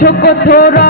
ছোক তোরা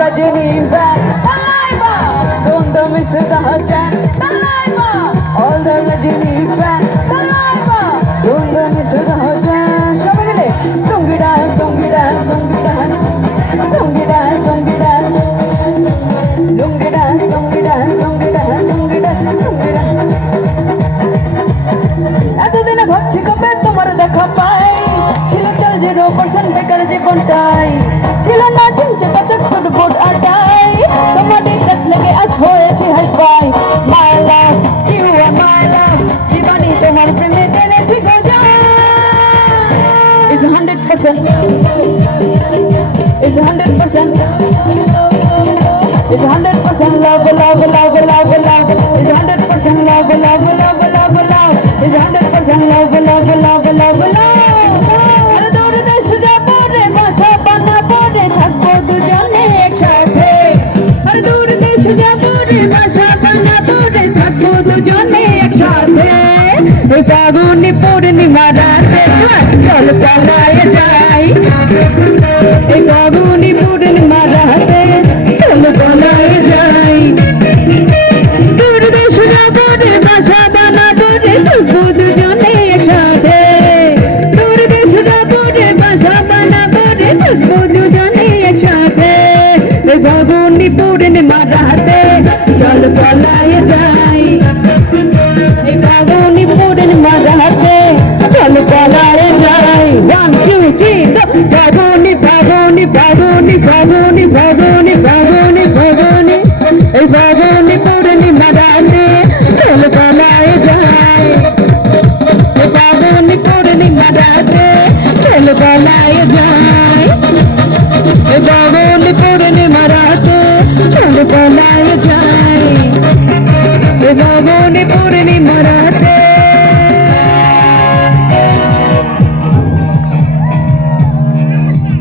Rajini fans Alive! Don't miss the chance চলো নাচেন চাকাচাক ফুটবোর্ড আটাই। তোমাদের কাছ লেগে আজ হয়েছে hi fi. My love you R my love জীবনী তোমার প্রেমে টেনেছি গজা is hundred percent is hundred percent ফাগুনি পূর্ণিমা রাতে চল পালায় যাই। এই ফাগুনি পূর্ণিমা রাতে চল পালায় যাই। দূর দেশ যাব রে বাসা বানাবো রে থাকব দুজনে একসাথে দূর দেশ যাব রে বাসা বানাবো রে থাকব দুজনে একসাথে এই ফাগুনি পূর্ণিমা রাতে চল পালায় যাই। এই ফাগুনি মজাতে চল পালারে যাই ওয়ান টু থ্রি ফাগুনি ফাগুনি ফাগুনি ফাগুনি ফাগুনি ফাগুনি ফাগুনি এই ফাগুনি পূর্ণিমা রাতে চল পালায় যাই এই ফাগুনি পূর্ণিমা রাতে চল পালায় যাই এই ফাগুনি পূর্ণিমা রাতে চল পালায় যাই এই ফাগুনি পূর্ণিমা